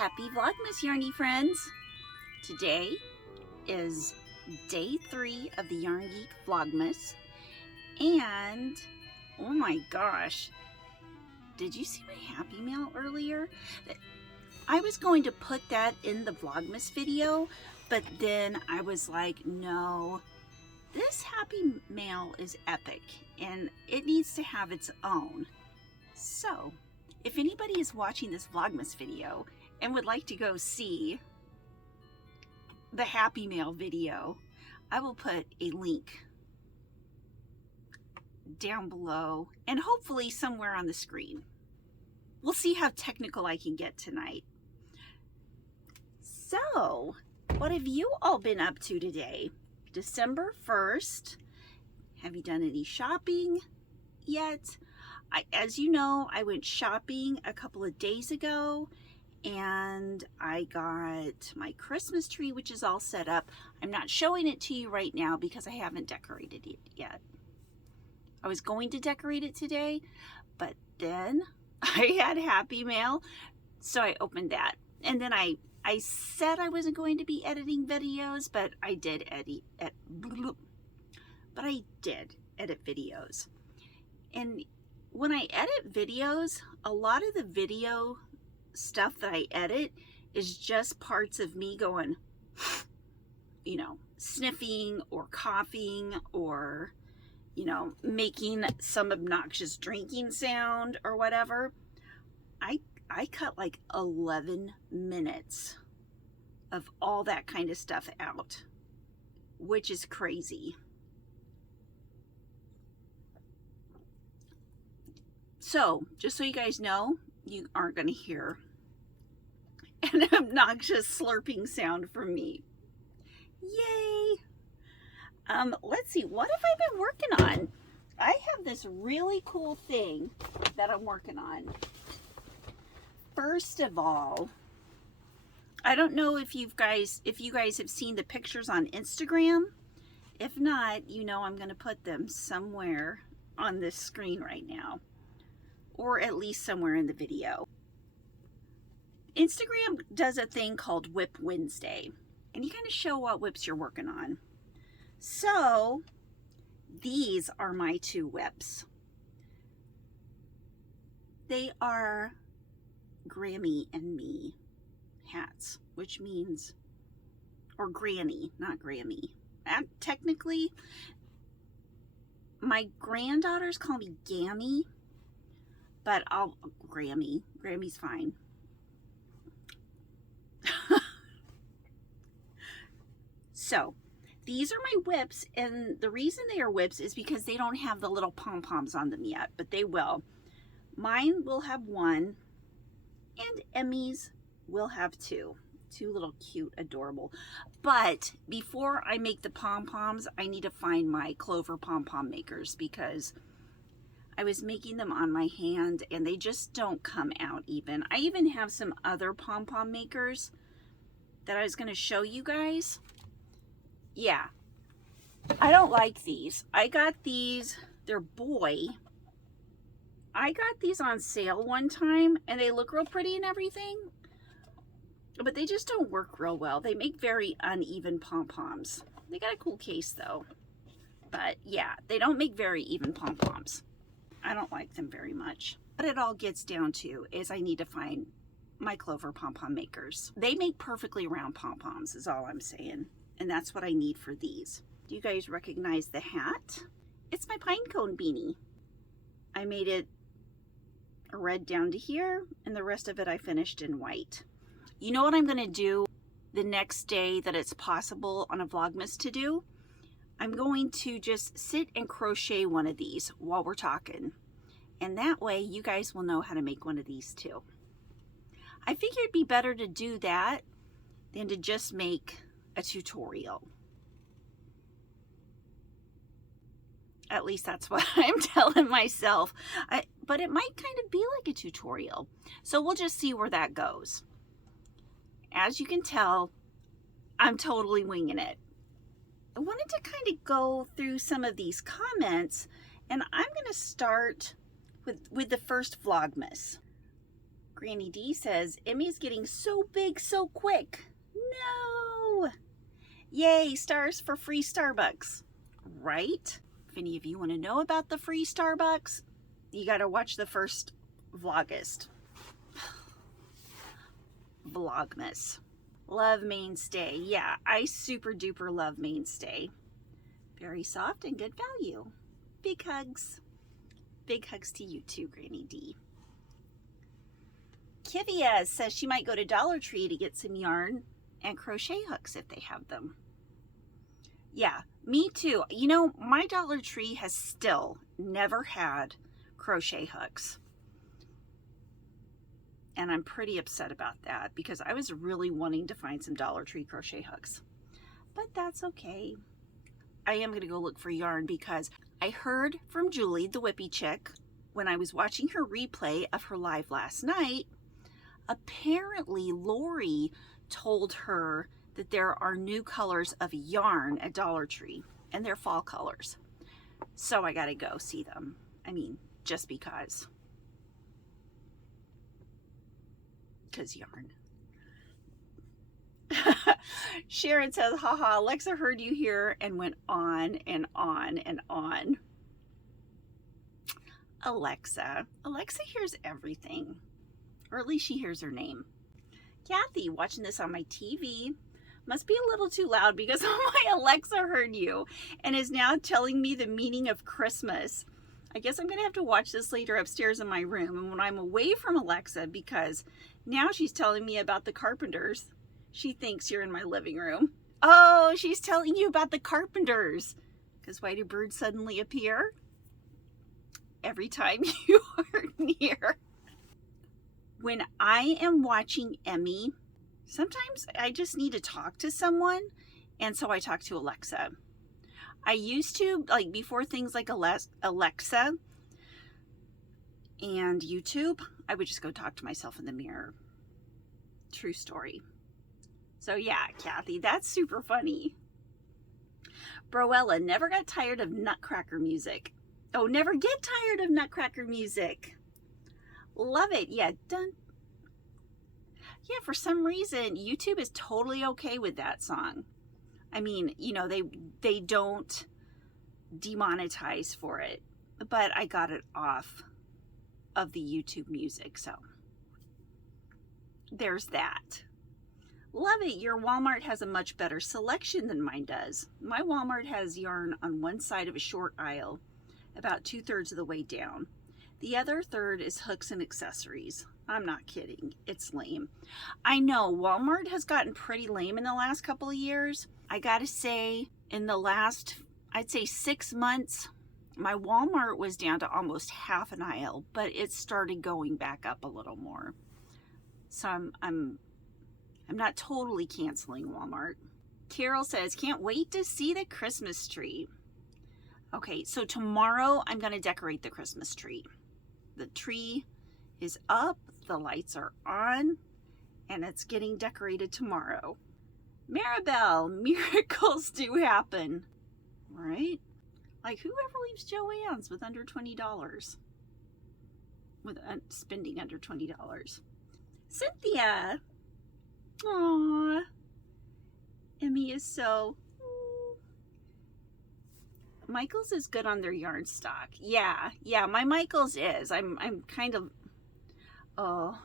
Happy Vlogmas, Yarny friends! Today is day 3 of the Yarn Geek Vlogmas, and oh my gosh, did you see my Happy Mail earlier? I was going to put that in the Vlogmas video, but then I was like, no, this Happy Mail is epic and it needs to have its own. So, if anybody is watching this Vlogmas video and would like to go see the Happy Mail video, I will put a link down below and hopefully somewhere on the screen. We'll see how technical I can get tonight. So, what have you all been up to today? December 1st. Have you done any shopping yet? As you know, I went shopping a couple of days ago and I got my Christmas tree, which is all set up. I'm not showing it to you right now because I haven't decorated it yet. I was going to decorate it today, but then I had Happy Mail, so I opened that. And then I said I wasn't going to be editing videos, but I did edit videos. And when I edit videos, a lot of the video stuff that I edit is just parts of me going, you know, sniffing or coughing or, you know, making some obnoxious drinking sound or whatever. I cut like 11 minutes of all that kind of stuff out, which is crazy. So, just so you guys know, you aren't going to hear an obnoxious slurping sound from me. Yay! Let's see, what have I been working on? I have this really cool thing that I'm working on. First of all, I don't know if you guys have seen the pictures on Instagram. If not, you know I'm going to put them somewhere on this screen right now, or at least somewhere in the video. Instagram does a thing called Whip Wednesday, and you kind of show what whips you're working on. So these are my 2 whips. They are Grammy and Me hats, which means, or Granny, not Grammy. Technically, my granddaughters call me Gammy, but I'll Grammy. Grammy's fine. So, these are my whips, and the reason they are whips is because they don't have the little pom-poms on them yet, but they will. Mine will have 1, and Emmy's will have 2. 2 little cute, adorable. But before I make the pom-poms, I need to find my clover pom-pom makers because I was making them on my hand and they just don't come out even. I even have some other pom-pom makers that I was going to show you guys. Yeah, I don't like these. I got these, they're boy. I got these on sale one time and they look real pretty and everything, but they just don't work real well. They make very uneven pom-poms. They got a cool case though, but yeah, they don't make very even pom-poms. I don't like them very much. What it all gets down to is I need to find my clover pom-pom makers. They make perfectly round pom-poms is all I'm saying. And that's what I need for these. Do you guys recognize the hat? It's my Pinecone Beanie. I made it red down to here, and the rest of it I finished in white. You know what I'm gonna do the next day that it's possible on a Vlogmas to do? I'm going to just sit and crochet one of these while we're talking. And that way you guys will know how to make one of these too. I figured it'd be better to do that than to just make a tutorial. At least that's what I'm telling myself. But it might kind of be like a tutorial. So we'll just see where that goes. As you can tell, I'm totally winging it. I wanted to kind of go through some of these comments, and I'm going to start with the first Vlogmas. Granny D says, Emmy's getting so big so quick. No! Yay, stars for free Starbucks. Right? If any of you want to know about the free Starbucks, you got to watch the first Vlogmas. Love Mainstay. Yeah, I super duper love Mainstay. Very soft and good value. Big hugs. Big hugs to you too, Granny D. Kivia says she might go to Dollar Tree to get some yarn and crochet hooks if they have them. Yeah, me too. You know, my Dollar Tree has still never had crochet hooks. And I'm pretty upset about that because I was really wanting to find some Dollar Tree crochet hooks. But that's okay. I am going to go look for yarn because I heard from Julie, the Whippy Chick, when I was watching her replay of her live last night. Apparently, Lori told her that there are new colors of yarn at Dollar Tree, and they're fall colors. So I gotta go see them. I mean, just because. Because yarn. Sharon says, haha, Alexa heard you here and went on and on and on. Alexa hears everything. Or at least she hears her name. Kathy, watching this on my TV. Must be a little too loud because my Alexa heard you and is now telling me the meaning of Christmas. I guess I'm going to have to watch this later upstairs in my room and when I'm away from Alexa because now she's telling me about the Carpenters. She thinks you're in my living room. Oh, she's telling you about the Carpenters. Because why do birds suddenly appear? Every time you are near. When I am watching Emmy, sometimes I just need to talk to someone, and so I talk to Alexa. I used to, like before things like Alexa and YouTube, I would just go talk to myself in the mirror. True story. So yeah, Kathy, that's super funny. Broella, never got tired of Nutcracker music. Oh, never get tired of Nutcracker music. Love it. Yeah, done. Yeah, for some reason, YouTube is totally okay with that song. I mean, you know, they don't demonetize for it, but I got it off of the YouTube music, so there's that. Love it. Your Walmart has a much better selection than mine does. My Walmart has yarn on one side of a short aisle, about 2/3 of the way down. The other third is hooks and accessories. I'm not kidding. It's lame. I know Walmart has gotten pretty lame in the last couple of years. I gotta say, in the last, I'd say 6 months, my Walmart was down to almost half an aisle, but it started going back up a little more. So I'm not totally canceling Walmart. Carol says, can't wait to see the Christmas tree. Okay, so tomorrow I'm going to decorate the Christmas tree. The tree is up, the lights are on, and it's getting decorated tomorrow. Maribel, miracles do happen, right? Like whoever leaves Joann's with under $20, with spending under $20. Cynthia, aww, Emmy is so. Michael's is good on their yarn stock. Yeah, my Michael's is. I'm kind of, oh,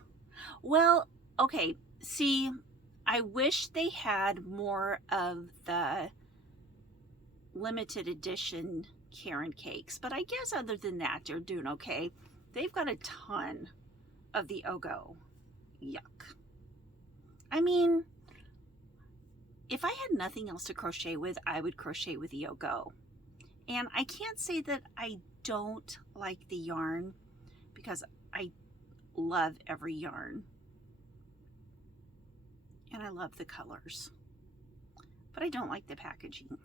well, okay. See, I wish they had more of the limited edition Karen cakes, but I guess other than that, they're doing okay. They've got a ton of the Ogo. Yuck. I mean, if I had nothing else to crochet with, I would crochet with the Ogo. And I can't say that I don't like the yarn because I love every yarn. And I love the colors. But I don't like the packaging.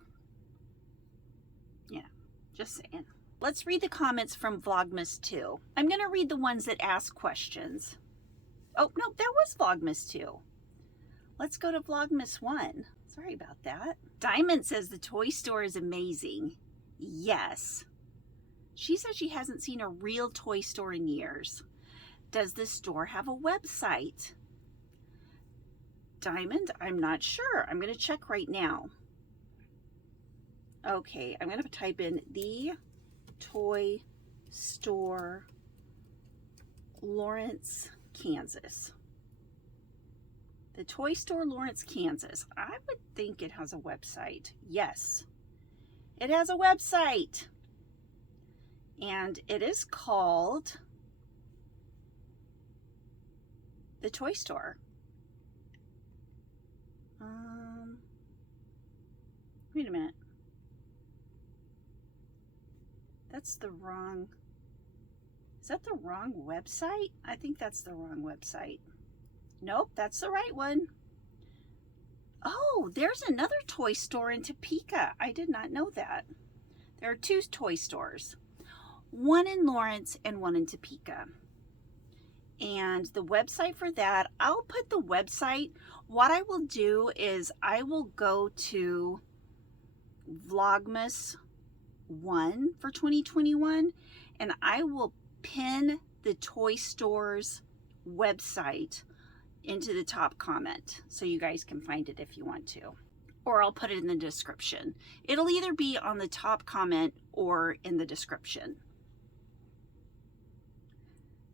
Yeah, just saying. Let's read the comments from Vlogmas 2. I'm going to read the ones that ask questions. Oh, no, that was Vlogmas 2. Let's go to Vlogmas 1. Sorry about that. Diamond says the toy store is amazing. Yes. She says she hasn't seen a real toy store in years. Does the store have a website? Diamond, I'm not sure. I'm going to check right now. Okay, I'm going to type in the toy store, Lawrence, Kansas. The toy store, Lawrence, Kansas. I would think it has a website. Yes, it has a website. And it is called the toy store. Wait a minute. That's the wrong, is that the wrong website? I think that's the wrong website. Nope, that's the right one. Oh, there's another toy store in Topeka. I did not know that. There are two toy stores, one in Lawrence and one in Topeka. And the website for that, I'll put the website. What I will do is I will go to Vlogmas 1 for 2021, and I will pin the toy store's website into the top comment so you guys can find it if you want to, or I'll put it in the description. It'll either be on the top comment or in the description.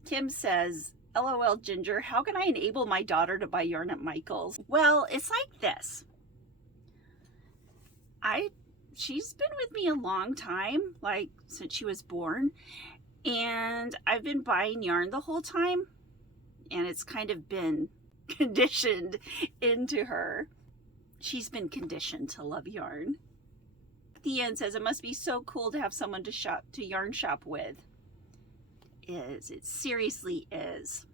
Kim says, LOL Ginger, how can I enable my daughter to buy yarn at Michael's? Well, it's like this. She's been with me a long time, like since she was born, and I've been buying yarn the whole time, and it's kind of been conditioned into her. She's been conditioned to love yarn. The end says, it must be so cool to have someone to yarn shop with. It seriously is.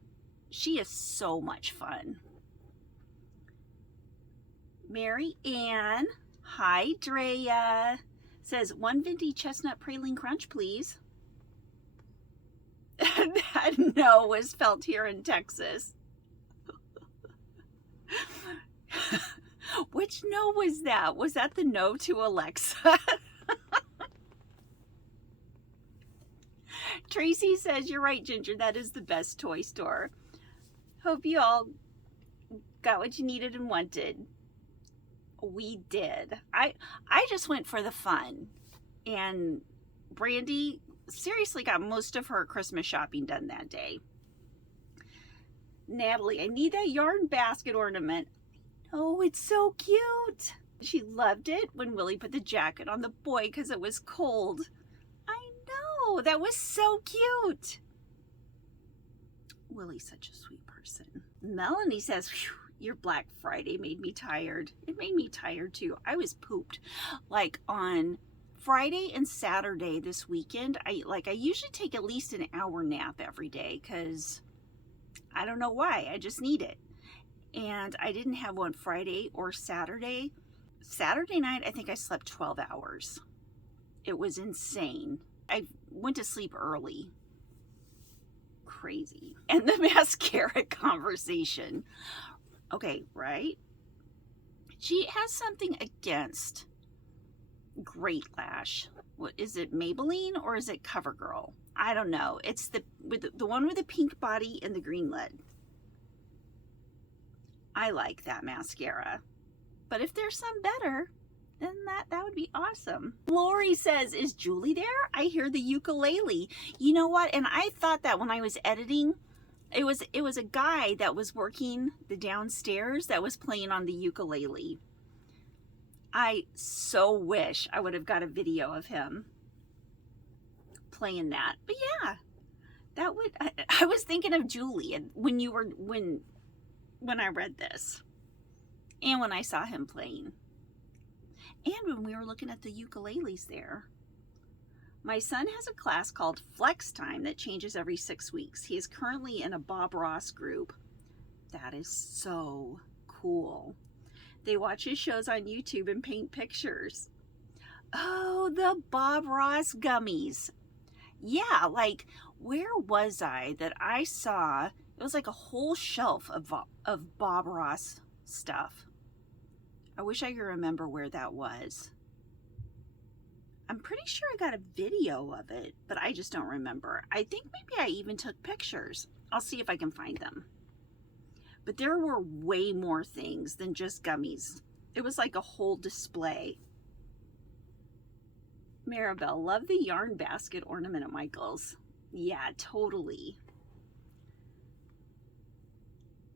She is so much fun. Mary Ann, hi Drea, says 1 Venti Chestnut Praline Crunch, please. That no was felt here in Texas. Which no was that? Was that the no to Alexa? Tracy says, you're right, Ginger. That is the best toy store. Hope you all got what you needed and wanted. We did. I just went for the fun. And Brandy seriously got most of her Christmas shopping done that day. Natalie, I need that yarn basket ornament. Oh, it's so cute. She loved it when Willie put the jacket on the boy because it was cold. I know, that was so cute. Willie's such a sweet person. Melanie says, your Black Friday made me tired. It made me tired too. I was pooped. Like on Friday and Saturday this weekend, I usually take at least an hour nap every day because I don't know why. I just need it. And I didn't have one Friday or Saturday. Saturday night, I think I slept 12 hours. It was insane. I went to sleep early. Crazy. And the mascara conversation. Okay, right? She has something against Great Lash. What is it, Maybelline or is it CoverGirl? I don't know. It's the one with the pink body and the green lid. I like that mascara. But if there's some better, then that would be awesome. Lori says, is Julie there? I hear the ukulele. You know what? And I thought that when I was editing, it was a guy that was working the downstairs that was playing on the ukulele. I so wish I would have got a video of him playing that. But yeah, that would, I was thinking of Julie and when I read this and when I saw him playing and when we were looking at the ukuleles there. My son has a class called Flex Time that changes every 6 weeks. He is currently in a Bob Ross group. That is so cool. They watch his shows on YouTube and paint pictures. Oh, the Bob Ross gummies. Yeah, like where was I that I saw, it was like a whole shelf of Bob Ross stuff. I wish I could remember where that was. I'm pretty sure I got a video of it, but I just don't remember. I think maybe I even took pictures. I'll see if I can find them. But there were way more things than just gummies. It was like a whole display. Maribel, love the yarn basket ornament at Michael's. Yeah, totally.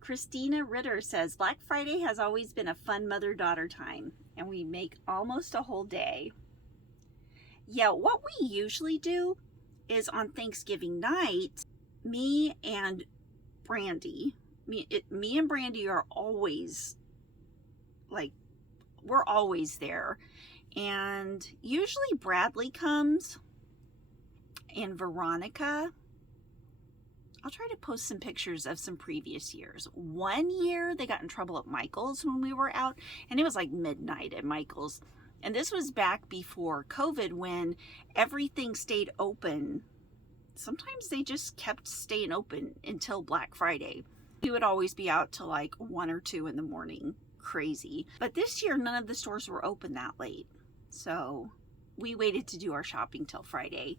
Christina Ritter says, Black Friday has always been a fun mother-daughter time, and we make almost a whole day. Yeah, what we usually do is on Thanksgiving night, me and Brandy are always, like, we're always there. And usually Bradley comes and Veronica. I'll try to post some pictures of some previous years. One year they got in trouble at Michael's when we were out, and it was like midnight at Michael's. And this was back before COVID, when everything stayed open. Sometimes they just kept staying open until Black Friday. We would always be out till like 1 or 2 in the morning. Crazy. But this year none of the stores were open that late, so we waited to do our shopping till Friday.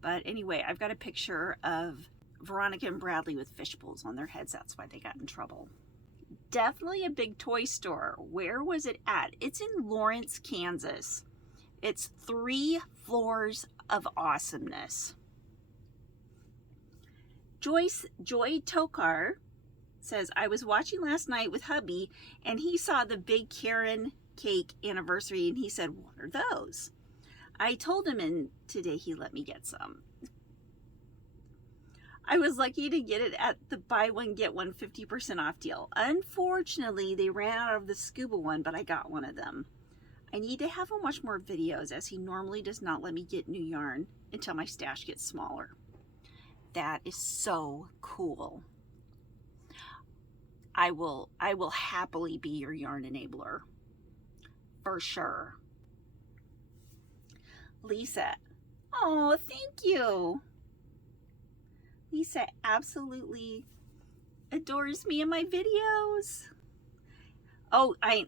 But anyway, I've got a picture of Veronica and Bradley with fishbowls on their heads. That's why they got in trouble. Definitely a big toy store. Where was it at? It's in Lawrence, Kansas. It's 3 floors of awesomeness. Joy Tokar says, I was watching last night with hubby and he saw the big Karen cake anniversary and he said, what are those? I told him, and today he let me get some. I was lucky to get it at the buy one get one 50% off deal. Unfortunately, they ran out of the scuba one, but I got one of them. I need to have him watch more videos, as he normally does not let me get new yarn until my stash gets smaller. That is so cool. I will happily be your yarn enabler. For sure. Lisa. Oh, thank you. Lisa absolutely adores me in my videos. Oh, I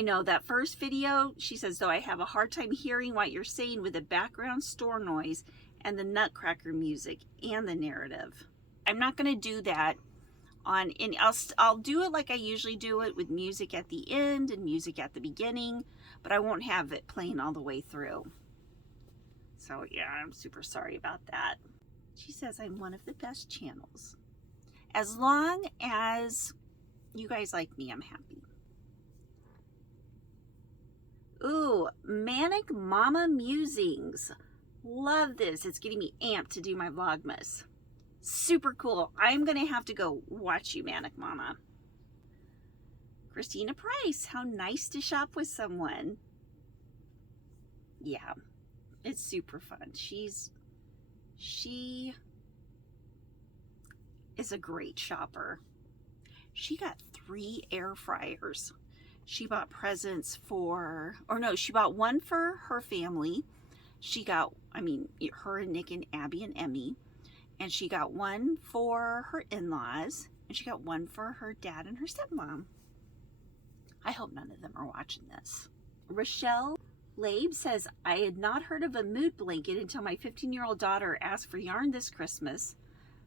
know that first video, she says, though I have a hard time hearing what you're saying with the background store noise and the nutcracker music and the narrative. I'm not going to do that on any, I'll do it like I usually do it, with music at the end and music at the beginning, but I won't have it playing all the way through. So yeah, I'm super sorry about that. She says I'm one of the best channels. As long as you guys like me, I'm happy. Ooh, Manic Mama Musings. Love this. It's getting me amped to do my Vlogmas. Super cool. I'm going to have to go watch you, Manic Mama. Christina Price. How nice to shop with someone. Yeah, it's super fun. She is a great shopper. She got 3 air fryers. She bought presents for, or no, she bought one for her family. She got, her and Nick and Abby and Emmy. And she got one for her in-laws. And she got one for her dad and her stepmom. I hope none of them are watching this. Rochelle Labe says, I had not heard of a mood blanket until my 15-year-old daughter asked for yarn this Christmas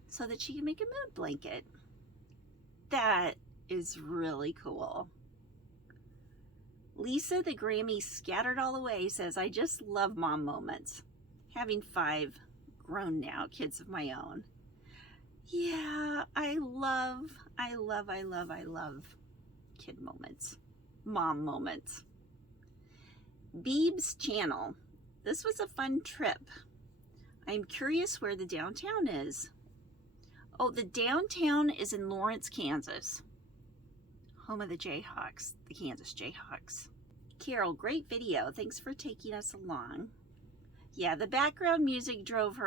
so that she can make a mood blanket. That is really cool. Lisa the Grammy Scattered All Away says, I just love mom moments. Having 5 grown now kids of my own. Yeah, I love kid moments. Mom moments. Beeb's channel. This was a fun trip. I'm curious where the downtown is. Oh, the downtown is in Lawrence, Kansas. Home of the Jayhawks, the Kansas Jayhawks. Carol, great video. Thanks for taking us along. Yeah, the background music drove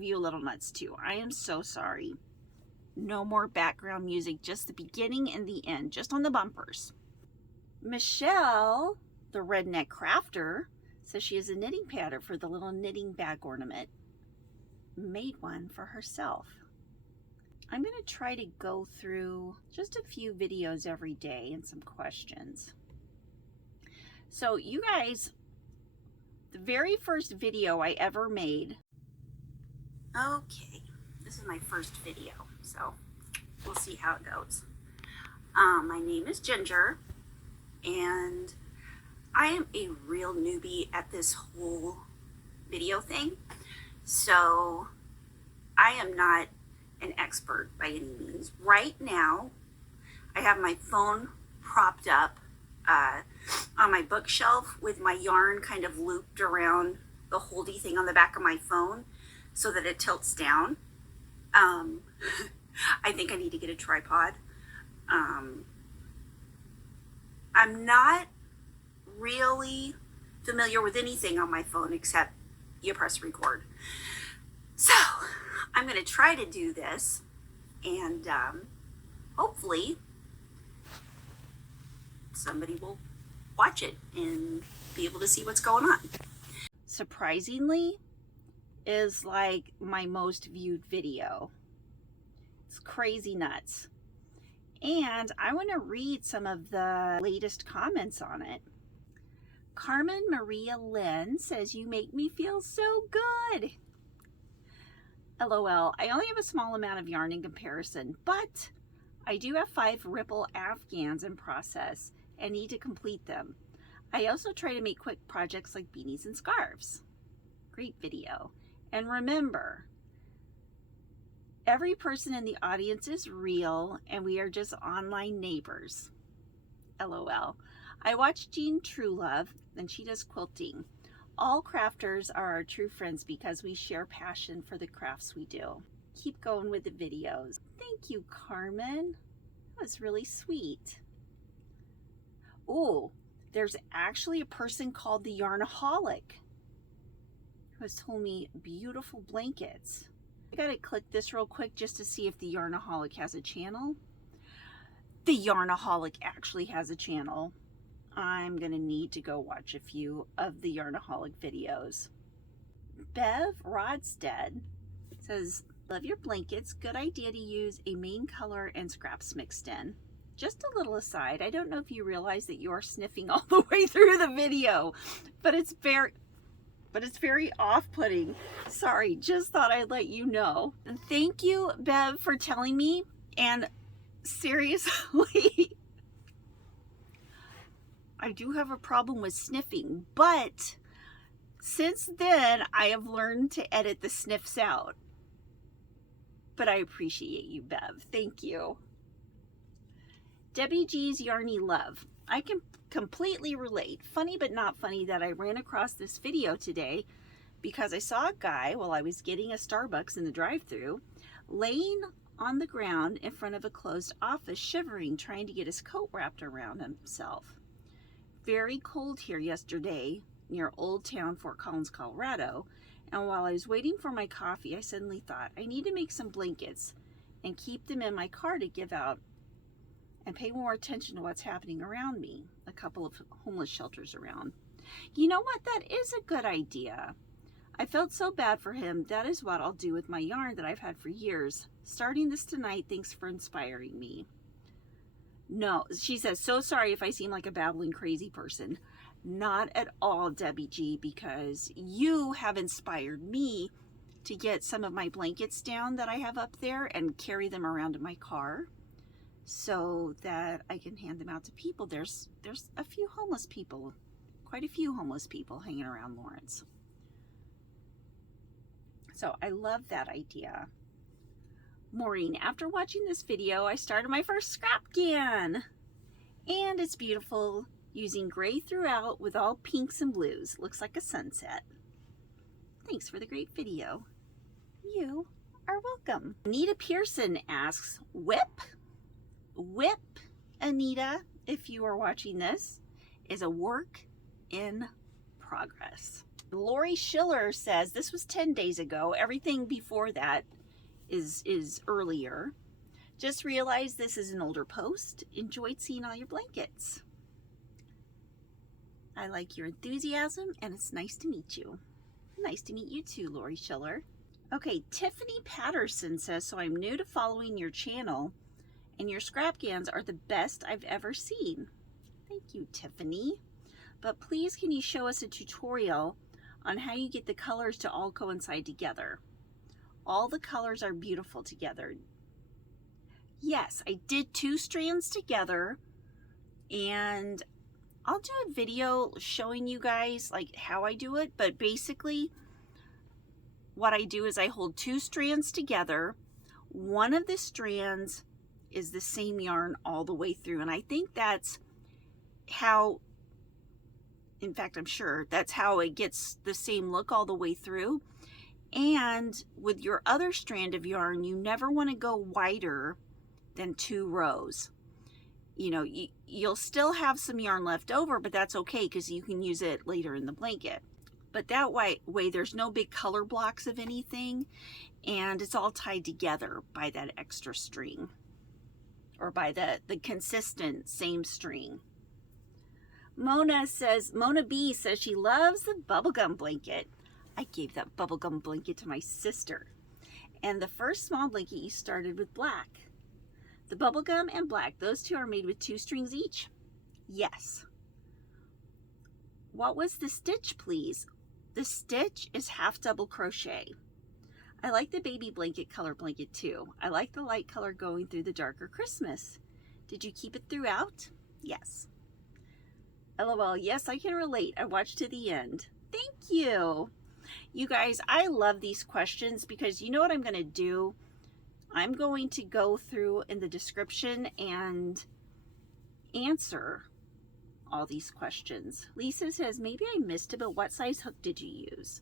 you a little nuts too. I am so sorry. No more background music, just the beginning and the end, just on the bumpers. Michelle, the redneck crafter, says she has a knitting pattern for the little knitting bag ornament. Made one for herself. I'm going to try to go through just a few videos every day and some questions. So you guys, the very first video I ever made. Okay, This is my first video, so we'll see how it goes. My name is Ginger, and I am a real newbie at this whole video thing, so I am not an expert by any means. Right now, I have my phone propped up on my bookshelf with my yarn kind of looped around the holdy thing on the back of my phone so that it tilts down. I think I need to get a tripod. I'm not really familiar with anything on my phone except you press record. So I'm going to try to do this, and hopefully somebody will watch it and be able to see what's going on. Surprisingly, is like my most viewed video. It's crazy nuts. And I want to read some of the latest comments on it. Carmen Maria Lynn says, "You make me feel so good." LOL. I only have a small amount of yarn in comparison, but I do have 5 ripple afghans in process and need to complete them. I also try to make quick projects like beanies and scarves. Great video. And remember, every person in the audience is real and we are just online neighbors. LOL. I watch Jean Truelove and she does quilting. All crafters are our true friends because we share passion for the crafts we do. Keep going with the videos. Thank you, Carmen. That was really sweet. Oh, there's actually a person called the Yarnaholic who has told me beautiful blankets. I gotta click this real quick just to see if the Yarnaholic has a channel. The Yarnaholic actually has a channel. I'm gonna need to go watch a few of the Yarnaholic videos. Bev Rodstead says, "Love your blankets. Good idea to use a main color and scraps mixed in." Just a little aside, I don't know if you realize that you are sniffing all the way through the video, but it's very off-putting. Sorry, just thought I'd let you know. And thank you, Bev, for telling me. And seriously, I do have a problem with sniffing, but since then I have learned to edit the sniffs out. But I appreciate you, Bev. Thank you. Debbie G's Yarny Love. I can completely relate. Funny but not funny that I ran across this video today because I saw a guy while I was getting a Starbucks in the drive-thru laying on the ground in front of a closed office, shivering, trying to get his coat wrapped around himself. Very cold here yesterday near Old Town, Fort Collins, Colorado, and while I was waiting for my coffee, I suddenly thought I need to make some blankets and keep them in my car to give out and pay more attention to what's happening around me. A couple of homeless shelters around. You know what? That is a good idea. I felt so bad for him. That is what I'll do with my yarn that I've had for years. Starting this tonight. Thanks for inspiring me. No, she says, "So sorry if I seem like a babbling crazy person." Not at all, Debbie G, because you have inspired me to get some of my blankets down that I have up there and carry them around in my car so that I can hand them out to people. There's a few homeless people, quite a few homeless people hanging around Lawrence. So I love that idea. Maureen, after watching this video, I started my first scrap can. And it's beautiful, using gray throughout with all pinks and blues. Looks like a sunset. Thanks for the great video. You are welcome. Anita Pearson asks, Whip, Anita, if you are watching this, is a work in progress. Lori Schiller says, this was 10 days ago. Everything before that is earlier. Just realized this is an older post. Enjoyed seeing all your blankets. I like your enthusiasm and it's nice to meet you. Nice to meet you too, Lori Schiller. Okay, Tiffany Patterson says, so I'm new to following your channel and your scrap cans are the best I've ever seen. Thank you, Tiffany. But please, can you show us a tutorial on how you get the colors to all coincide together? All the colors are beautiful together. Yes, I did 2 strands together, and I'll do a video showing you guys like how I do it, but basically what I do is I hold 2 strands together. One of the strands is the same yarn all the way through, and I think that's how, in fact, I'm sure that's how it gets the same look all the way through. And with your other strand of yarn, you never want to go wider than 2 rows. You know, you'll still have some yarn left over, but that's okay because you can use it later in the blanket. But that way there's no big color blocks of anything, and it's all tied together by that extra string, or by the consistent same string. Mona B says she loves the bubblegum blanket. I gave that bubblegum blanket to my sister. And the first small blanket you started with black. The bubblegum and black, those 2 are made with 2 strings each. Yes. What was the stitch, please? The stitch is half double crochet. I like the baby blanket color blanket too. I like the light color going through the darker Christmas. Did you keep it throughout? Yes. LOL, yes, I can relate. I watched to the end. Thank you. You guys, I love these questions because you know what I'm going to do? I'm going to go through in the description and answer all these questions. Lisa says, maybe I missed it, but what size hook did you use?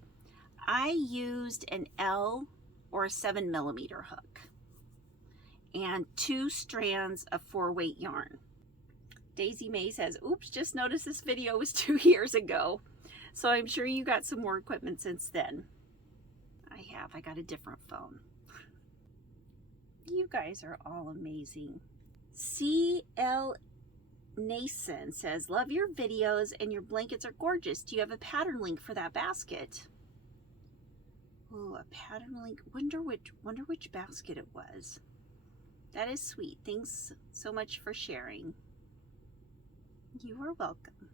I used an L or a 7mm hook and 2 strands of 4-weight yarn. Daisy May says, oops, just noticed this video was 2 years ago. So I'm sure you got some more equipment since then. I got a different phone. You guys are all amazing. CL Nason says, love your videos and your blankets are gorgeous. Do you have a pattern link for that basket? Oh, a pattern link. Wonder which basket it was. That is sweet. Thanks so much for sharing. You are welcome.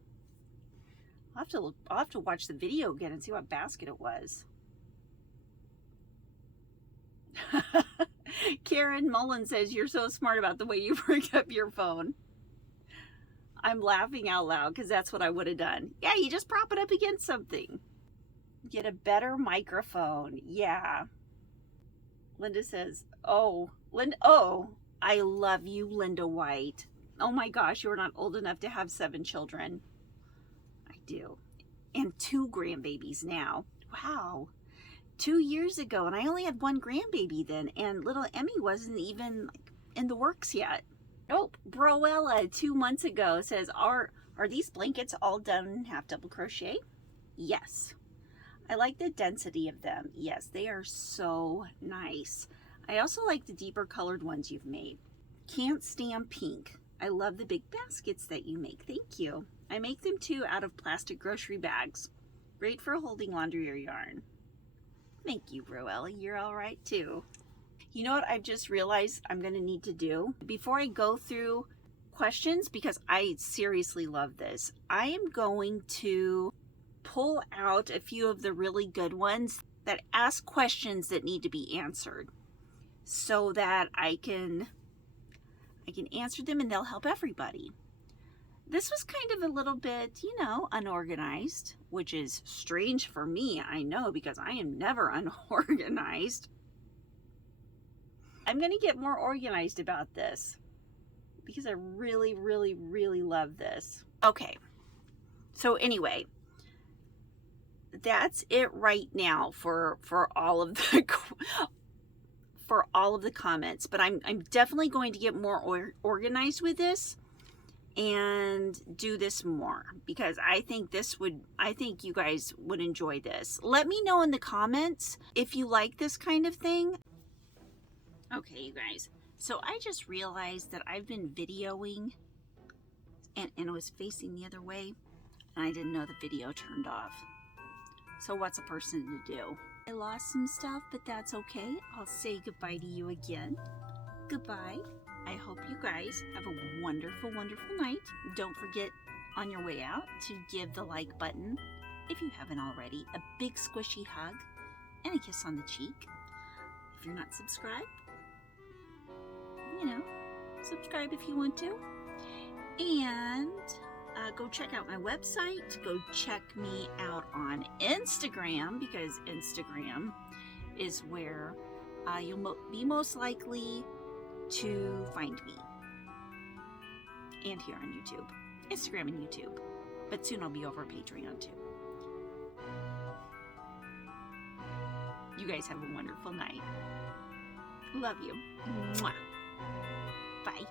I'll have to watch the video again and see what basket it was. Karen Mullen says, you're so smart about the way you bring up your phone. I'm laughing out loud because that's what I would have done. Yeah, you just prop it up against something. Get a better microphone. Yeah. Linda says, oh, I love you, Linda White. Oh my gosh, you're not old enough to have 7 children. I do. And 2 grandbabies now. Wow. 2 years ago, and I only had 1 grandbaby then, and little Emmy wasn't even like in the works yet. Oh, Broella 2 months ago says, are these blankets all done in half double crochet? Yes. I like the density of them. Yes, they are so nice. I also like the deeper colored ones you've made. Can't stand pink. I love the big baskets that you make. Thank you. I make them too out of plastic grocery bags. Great for holding laundry or yarn. Thank you, Broella. You're all right too. You know what I've just realized I'm going to need to do? Before I go through questions, because I seriously love this, I am going to pull out a few of the really good ones that ask questions that need to be answered so that I can answer them and they'll help everybody. This was kind of a little bit, you know, unorganized, which is strange for me, I know, because I am never unorganized. I'm going to get more organized about this because I really, really, really love this. Okay, so anyway, that's it right now for all of the comments, but I'm definitely going to get more organized with this and do this more because I think you guys would enjoy this. Let me know in the comments if you like this kind of thing. Okay, you guys, so I just realized that I've been videoing and it was facing the other way and I didn't know the video turned off. So what's a person to do? I lost some stuff, but that's okay. I'll say goodbye to you again. Goodbye. I hope you guys have a wonderful, wonderful night. Don't forget on your way out to give the like button, if you haven't already, a big squishy hug and a kiss on the cheek. If you're not subscribed, you know, subscribe if you want to. And go check out my website. Go check me out on Instagram, because Instagram is where you'll be most likely to find me. And here on YouTube. Instagram and YouTube. But soon I'll be over Patreon too. You guys have a wonderful night. Love you. Mwah. Bye.